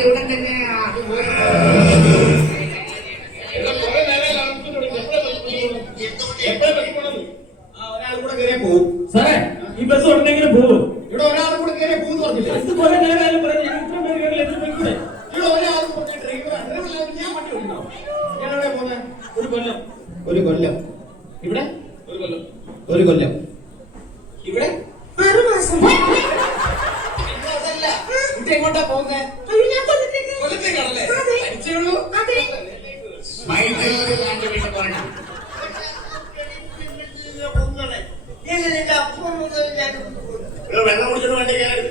വണ്ടി ഉടൻ തന്നെ ഒരാൾ കൂടെ കയറിയ പോവും സാറേ. ഈ ബസ് ഉടനെങ്കിലും പോകും. ഇവിടെ ഒരാൾ കൂടെ കയറിയ പോകുന്നു പറഞ്ഞില്ല. ഇത് കുറെ നേരം പറഞ്ഞു. ഇത്ര പേര് കയറില്ല, എത്ര പേര് ഇവിടെ ഒരാൾ ഡ്രൈവർ ഞാൻ വണ്ടി ഓടിക്കണോ? ഞാൻ എവിടെ പോകുന്നത്? ഒരു കൊല്ലം. ഒരു കൊല്ലം ഇവിടെ, ഒരു കൊല്ലം, ഒരു കൊല്ലം ഇവിടെ, 6 മാസം. അതല്ല കുട്ടി എങ്ങോട്ടാ പോകുന്നത്? കൊല്ലത്തേക്കാണല്ലേ? പഠിച്ചുള്ളൂ. വെള്ളം കുടിച്ചിട്ട് വണ്ടി കയറരുത്.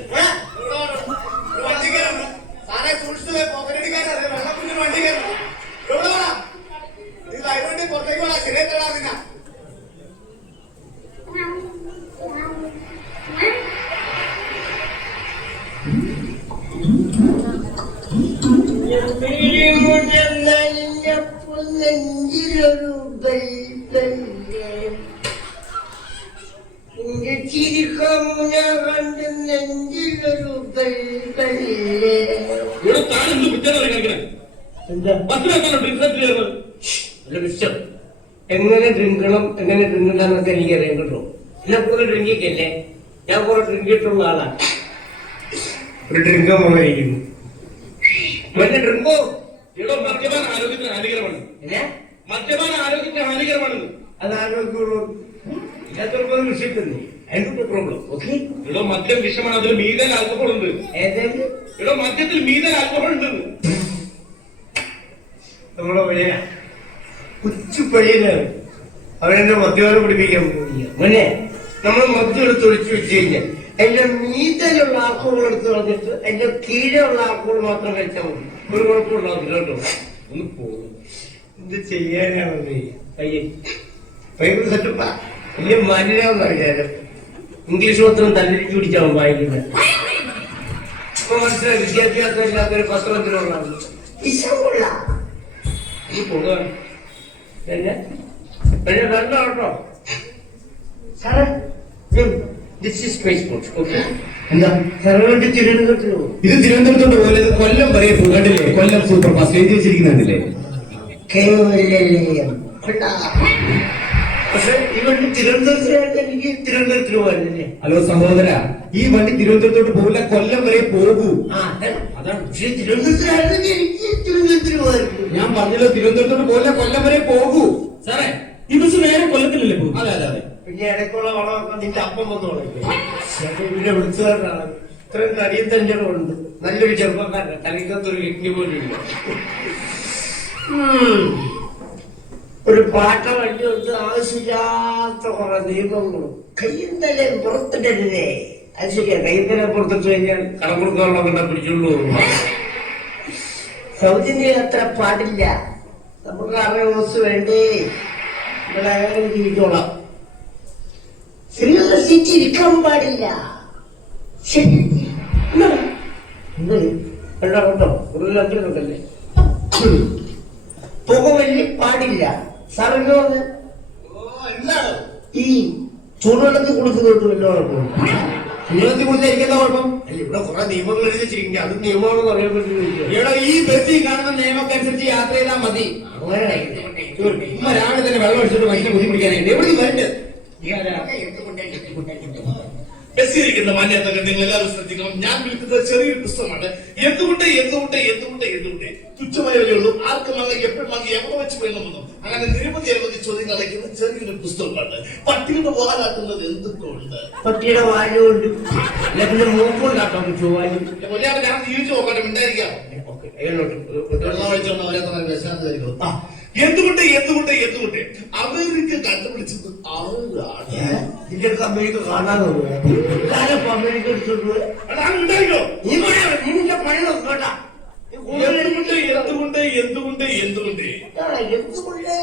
വണ്ടി കയറണം സാറെ, സൂക്ഷിച്ചു പോക്കറ്റടിക്കാരെ. വെള്ളം കുടിച്ചിട്ട് വണ്ടി കയറണം. എവിടെ വേണം നീ കൈവണ്ടി പുറത്തേക്ക് വേണം. ശരിയായിട്ടാ നിന്ന നെഞ്ചിലൊരു ചിരിക്കമുന കണ്ട് നെഞ്ചിലൊരു എങ്ങനെ ഡ്രിങ്കണം എങ്ങനെ ഡ്രിങ്കണ്ടെന്നൊക്കെ എനിക്കറിയാം കേട്ടോ. എന്നെ പോലെ ഡ്രിങ്കിക്കല്ലേ, ഞാൻ കുറെ ഡ്രിങ്കിട്ടുള്ള ആളാണ്. ഒരു ഡ്രിങ്ക് പോയിരിക്കുന്നു. മറ്റേ ഡ്രിങ്കോ മദ്യപാന ആരോഗ്യത്തിന് ഹാനികരമാണ്. മദ്യപാന ആരോഗ്യത്തിന് ഹാനികരമാണെന്ന്. അത് ആരോഗ്യമുള്ളൂ ഇല്ലാത്തവർക്കൊന്നും വിഷയത്തില്ലേ, അതിന്റെ പ്രോബ്ലം. ഓക്കെ, ഇവിടെ മദ്യം വിഷമാണ്. അതിൽ മീതൽ ആൽക്കഹോൾ ഉണ്ട്. ഏതായാലും ഇവിടെ മദ്യത്തിൽ മീതൽ ആൽക്കഹോൾ ഉണ്ട്. നമ്മളെ പയ്യന കൊച്ചു പയ്യനാണ്. അവനെന്നെ മദ്യപാനം പിടിപ്പിക്കാൻ പോവുക. മോനെ, നമ്മൾ മദ്യം എടുത്ത് ഒഴിച്ചു വെച്ച് കഴിഞ്ഞാൽ അതിന്റെ മീതലുള്ള ആൾക്കോൾ എടുത്ത് കളഞ്ഞിട്ട് അതിന്റെ കീഴിലുള്ള ആൾക്കോൾ മാത്രം കഴിച്ചാൽ മതി. ഒരു കുഴപ്പമുണ്ടാവില്ല കേട്ടോ. ഒന്ന് പോകും എന്ത് ചെയ്യാനാണ് പയ്യൻ. പയ്യൻ സെറ്റപ്പാ, വലിയ മാന്യനാവുന്ന വിചാരം. ഇംഗ്ലീഷ് പത്രം തല്ലിച്ചു പിടിച്ചാവും വായിക്കുന്നത്. ഇപ്പൊ മനസ്സിലായി, വിദ്യാഭ്യാസം ഇല്ലാത്തൊരു പത്രത്തിലുള്ളതാണ്. ഇഷ്ടമുള്ള ഈ പോകാൻ വേണ്ട കേട്ടോ സാറേ. This is Facebook. ഓക്കെ, എന്താ സാറ് വേണ്ടി തിരുവനന്തപുരത്തിന് പോകും? ഇത് തിരുവനന്തപുരത്തോട്ട് പോലെ കൊല്ലം വരെ കണ്ടില്ലേ? കൊല്ലം സൂപ്പർ ഫാസ്റ്റ് എഴുതി വെച്ചിരിക്കുന്നില്ലേ? കേവലം പക്ഷെ ഈ വണ്ടി തിരുവനന്തപുരത്തിനായിട്ട് എനിക്ക് തിരുവനന്തപുരത്തിന് പോകാനില്ലേ? ഹലോ സഹോദര, ഈ വണ്ടി തിരുവനന്തപുരത്തോട്ട് പോകില്ല, കൊല്ലം വരെ പോകൂ. അതാണ്. പക്ഷെ തിരുവനന്തപുരത്തിനായിരുന്നെങ്കിൽ എനിക്ക് തിരുവനന്തപുരത്തിന് പോകാറുണ്ട്. ഞാൻ പറഞ്ഞല്ലോ, തിരുവനന്തപുരത്തോട്ട് പോകില്ല, കൊല്ലം വരെ പോകൂ. സാറേ, ഈ ബസ് നേരെ കൊല്ലത്തിലല്ലേ പോകും? അതെ അതെ അതെ. പിന്നെ ഇടയ്ക്കുള്ള വളമൊക്കെ നിന്റെ അപ്പം വന്നു തുടങ്ങി. പിന്നെ വിളിച്ചുകാരനാണ്. ഇത്രയും തടിയും തഞ്ചറുണ്ട്. നല്ലൊരു ചെറുപ്പക്കാരൻ. തലയ്ക്കകത്തൊരു കിഡ്നി പോലും ഇല്ല. ഒരു പാട്ട വണ്ടി കൊടുത്ത് ആവശ്യമില്ലാത്ത കുറെ നിയമങ്ങളും കയ്യും തലയും പുറത്തിടരുതേ. അത് ശരിയാ, കയ്യും തലയും പുറത്തിട്ട് കഴിഞ്ഞാൽ കടം കൊടുക്കാനുള്ള കണ്ട പിടിച്ചുള്ളൂ. സൗജന്യ യാത്ര പാടില്ല. നമുക്ക് 6 ദിവസം വേണ്ടേ, ഇവിടെ അങ്ങനെ ജീവിച്ചോളാം. സ്ത്രീകളുടെ സീറ്റ് ഇരിക്കാൻ പാടില്ല. ശരി കണ്ടോ കണ്ടോ, ഒരു ലക്ഷണമല്ലേ. പുകവലി പാടില്ല. സാറെന്ന് പറഞ്ഞ ഈ ചൂടുവെള്ളത്തിൽ കുളിക്കുന്നോട്ട് വല്ല കുഴപ്പമില്ല. ചൂടുവെള്ളത്തിൽ കുളിച്ചായിരിക്കുന്ന കുഴപ്പം? അല്ല, ഇവിടെ കുറെ നിയമങ്ങൾ എഴുതി വെച്ചിരിക്കുന്നത്. അത് നിയമമാണെന്ന് പറയാൻ പറ്റില്ല. ഇവിടെ ഈ ബസ്സിൽ കാണുന്ന നിയമമൊക്കെ അനുസരിച്ച് യാത്ര ചെയ്താൽ മതി. അങ്ങനെ ഉമ്മ രാവിലെ തന്നെ വെള്ളം അടിച്ചിട്ട് വൈകിട്ട് ബുദ്ധി പിടിക്കാനായിട്ട് എവിടെ വരണ്ട്? ബസ്സിലിരിക്കുന്ന മാന്യതകൾ നിങ്ങൾ എല്ലാവരും ശ്രദ്ധിക്കണം. ഞാൻ വിളിക്കുന്നത് ചെറിയൊരു പുസ്തകമാണ്. എന്തുകൊണ്ട് എന്തുകൊണ്ട് എന്തുകൊണ്ട് എന്തുകൊണ്ട് തുച്ഛമായ വിലയുള്ളൂ, ആർക്കും വാങ്ങി എപ്പോഴും വാങ്ങി എവിടെ വെച്ച് വേണമെന്നും അങ്ങനെ നിരവധി ചോദ്യങ്ങൾ അടയ്ക്കുന്ന ചെറിയൊരു പുസ്തകമാണ്. പട്ടിയുടെ വാലാക്കുന്നത് എന്തൊക്കെയുണ്ട്? പട്ടിയുടെ വാലുകൊണ്ട് പിന്നെ മൂക്കുണ്ടാക്കാൻ പറ്റുമോ? വാലും ഞാൻ ജീവിച്ചു നോക്കട്ടെ, ഉണ്ടായിരിക്കാം. എന്തുകൊണ്ട് എന്തുകൊണ്ട് എന്തുകൊണ്ട് അമേരിക്ക കണ്ടുപിടിച്ചത് ആളാണ്. ഇതിന്റെ അമേരിക്ക കാണാതെ അമേരിക്ക എടുത്തോണ്ട് ഉണ്ടായില്ലോ. നീ നിന്റെ പണി നോക്കട്ടാ. എന്തുകൊണ്ട് എന്തുകൊണ്ട് എന്തുകൊണ്ട് എന്തുകൊണ്ട് എന്തുകൊണ്ട്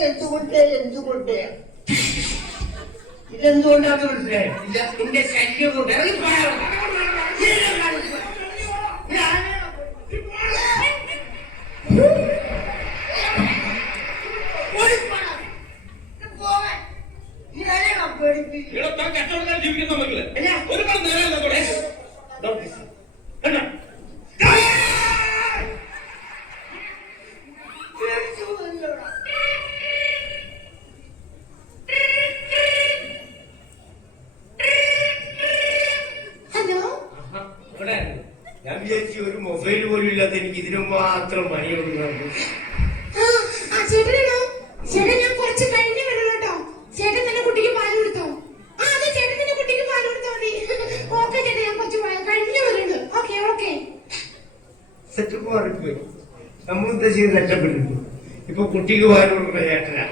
എന്തുകൊണ്ട് എന്തുകൊണ്ട് ഇതെന്തുകൊണ്ടാണ് മനസ്സിലായില്ല. നിന്റെ ശല്യം കൊണ്ട് കച്ചവടക്കാർ ജീവിക്കുന്ന മക്കള് ഒരുപാട് നേരം വിചാരിച്ചു ഒരു മൊബൈൽ പോലും ഇല്ലാത്ത എനിക്ക് ഇതിനു മാത്രം പണിയുണ്ടാകും. ചേട്ടനാണോ? ചേട്ടൻ ഞാൻ കുറച്ച് കഴിഞ്ഞ് വരണം കേട്ടോ. ചേട്ടൻ തന്നെ കുട്ടിക്ക് പാല് കൊടുത്തോ? അതെ, ചേട്ടൻ തന്നെ കുട്ടിക്ക് പാല് കൊടുത്താൽ മതി. ഓക്കെ ചേട്ടൻ, ഞാൻ കുറച്ച് കഴിഞ്ഞ് വരുന്നുണ്ട്. Okay okay. സെറ്റപ്പ് മാറിപ്പോയി. നമ്മൾ ഉദ്ദേശിച്ച് സെറ്റപ്പെട്ടിട്ടു. ഇപ്പൊ കുട്ടിക്ക് പാല് കൊടുക്കുന്ന ചേട്ടനാ.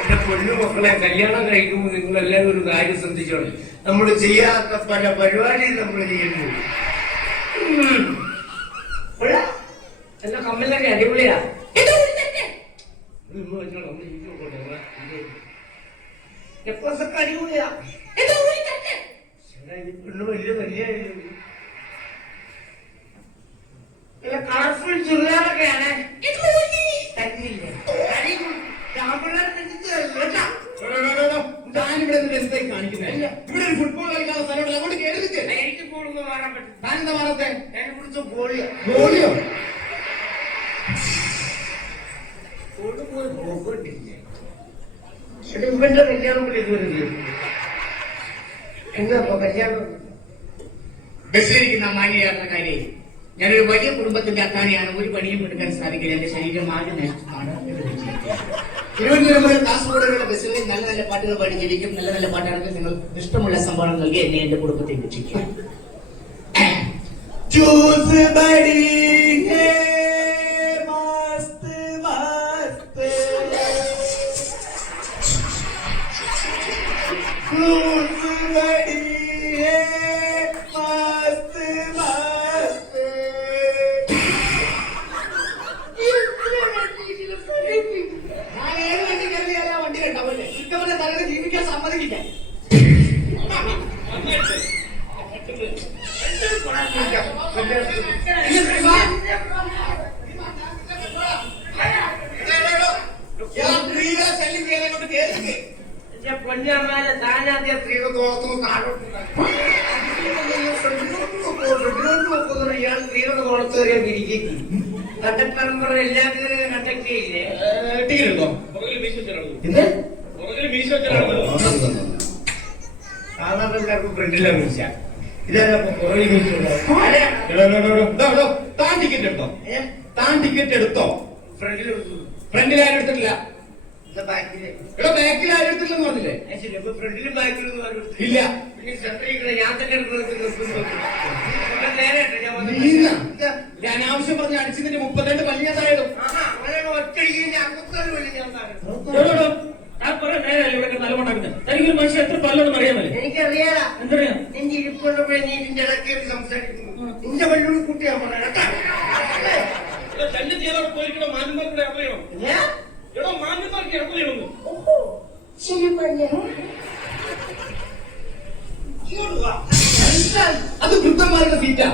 എന്റെ പൊന്നു മക്കളെ, കല്യാണം കഴിക്കുമ്പോൾ നിങ്ങൾ എല്ലാവരും ഒരു കാര്യം ശ്രദ്ധിച്ചോളൂ. നമ്മൾ ചെയ്യാത്ത പല പരിപാടിയും നമ്മൾ ചെയ്യുന്നു. എന്റെ കമ്മലൊക്കെ അടിപൊളിയാ. നെക്ലസൊക്കെ അടിപൊളിയാ. പെണ്ണ് വലിയ വലിയ കളർഫുൾ ചുരിദാറൊക്കെയാണ്. താനിവിടെ എന്തായി കാണിക്കുന്നത്? ഇവിടെ ഒരു ഫുട്ബോൾ കളിക്കാനുള്ള സ്ഥലമുണ്ട്, അങ്ങോട്ട് കയറിയിട്ട് എനിക്ക് കൂടുതൽ മാറാൻ പറ്റും. താനെന്താ മാറത്തെ? എന്നെ കുറിച്ച് ഗോളിയോ ഗോളിയോ? പോയി പോകട്ടില്ല. ഇവന്റെ കല്യാണം കൂടി ഇതുവരെ ചെയ്യും. എന്താ കല്യാണം? ബസ്സിലിരിക്കുന്ന മാന്യ യാത്രക്കാരെ, ഞാനൊരു വലിയ കുടുംബത്തിന്റെ അത്താണിയാണ്. ഒരു പണിയും എടുക്കാൻ സാധിക്കില്ല. എന്റെ ശരീരം ആകെ നഷ്ടമാണ്. തിരുവനന്തപുരം മുതൽ കാസർഗോഡ് വരെയുള്ള ബസ്സുകളിൽ നല്ല നല്ല പാട്ടുകൾ പാടി ജീവിക്കും. നല്ല നല്ല പാട്ടാണെങ്കിൽ നിങ്ങൾ ഇഷ്ടമുള്ള സംഭാവന നൽകി എന്നെ എന്റെ കുടുംബത്തെ രക്ഷിക്കും. ജ്യൂസ് ബടി ഹേ മസ്ത് മസ്ത്, ജ്യൂസ് ബടി ഹേ മസ്ത് മസ്ത്. ഞാൻ ഏത് വണ്ടി കയറിയാലും ആ വണ്ടി ഉണ്ടാവില്ലേ? ഇഷ്ടമുള്ള തലകൾ ജീവിക്കാൻ സമ്മതിക്കില്ല. എന്റെ പൊന്നമ്മേലെ താനാദ്യം സ്ത്രീകൾക്ക് വളർത്തുന്നു താഴോട്ട് ഇയാൾ സ്ത്രീകൾക്ക് വളർത്തു കയറിയാൽ ഇരിക്കും. കണ്ടക്ട് നമ്പർ എല്ലാത്തിനും കണ്ടക്ട് ചെയ്യില്ലേ? ടിക്കറ്റ് ഉണ്ടോ? സാധാരണ എല്ലാവർക്കും ഫ്രണ്ടിലാണ് മീശ. ഇതാരാ പുറകിൽ മീശ? താൻ ടിക്കറ്റ് എടുത്തോ? താൻ ടിക്കറ്റ് എടുത്തോ? ഫ്രണ്ടിൽ ഫ്രണ്ടിൽ ആരും എടുത്തിട്ടില്ല. ബാക്കില് ഇവിടെ ബാക്കിൽ ആരും എടുത്തില്ലെന്ന് പറഞ്ഞില്ലേ? ശരി. അപ്പൊ ഫ്രണ്ടിലും ബാക്കിലും ഇല്ല. പിന്നെ സെൻട്രിൽ ഞാൻ തന്നെ എടുക്കുന്നത് നേരെ ഞാൻ നീന അനാവശ്യം പറഞ്ഞ് അടിച്ചതിന്റെ 32 പല്ല് ഞാൻ താഴെടും. അങ്ങനെ ഒറ്റയ്ക്ക് അങ്ങനത്തെ വലിയ ഞാൻ താഴെ. തനിക്കൊരു മനുഷ്യൻ എത്ര പല്ലോണെന്ന് അറിയാമല്ലേ? എനിക്കറിയാടാ. എന്തറിയാം? നിന്റെ ഇരിപ്പുള്ളപ്പോഴേ നീ ഇതിന്റെ ഇടയ്ക്ക് സംസാരിക്കുന്നു. നിന്റെ വല്ലൂർ കുട്ടിയാ പറയാം. തന്റെ ചെയ്യാതെ പോയിരിക്കണോ? മാന്യന്മാരുടെ അറിയണം. എടോ, മാന്യന്മാർക്ക് ഇറങ്ങുന്നു. ശരി പറഞ്ഞു. അത് വൃദ്ധന്മാരുടെ സീറ്റാ.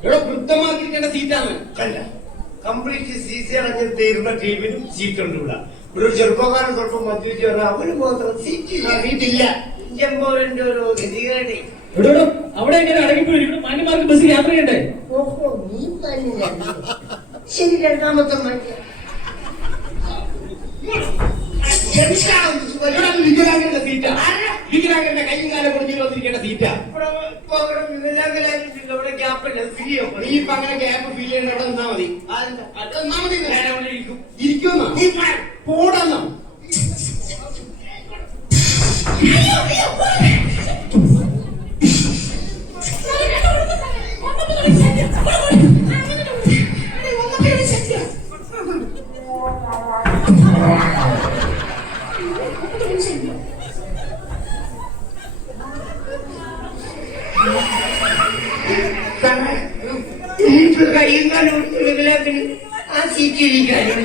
ഇവിടെ വൃദ്ധന്മാർക്കിരിക്കേണ്ട സീറ്റാണ്. അല്ല, കംപ്ലീറ്റ് CC അടഞ്ഞ് തീർന്ന ടീമിനും സീറ്റുണ്ട് ഇവിടെ. ഇവിടെ ഒരു ചെറുപ്പക്കാരൻ തൊട്ട് മദ്യപിച്ച് പറഞ്ഞാൽ അവന് മാത്രം സീറ്റില്ല. ഇഞ്ചമ്പോലിന്റെ ഒരു ഗതികേടെ. എടോ, അവിടെ എങ്ങനെ അടങ്ങിപ്പോയിരിക്കണം? മാന്യന്മാർക്ക് ബസ്സിൽ യാത്ര ചെയ്യണ്ടേ? ഓഹോ, നീ മഞ്ഞ. ശരി, രണ്ടാമത്തെ മഞ്ഞ. വികലാംഗരുടെ സീറ്റാ. വികലാംഗരുടെ കൈയും കാലം പൊടിഞ്ഞു വന്നിരിക്കേണ്ട സീറ്റാ. ഇവിടെ ഗ്യാപ്പില്ല. ഫ്രീയോ? നീ ഇപ്പൊ അങ്ങനെ ഗ്യാപ്പ് ഫീൽ ചെയ്യേണ്ട അവിടെ നിന്നാ മതി. അവിടെ നിന്നാ മതി. ഞാൻ അവിടെ ഇരിക്കും. ഇരിക്കുമെന്നാ നീ പോടാന്നാ. കയ്യും കാലും ആ സീറ്റിലിരിക്കാനും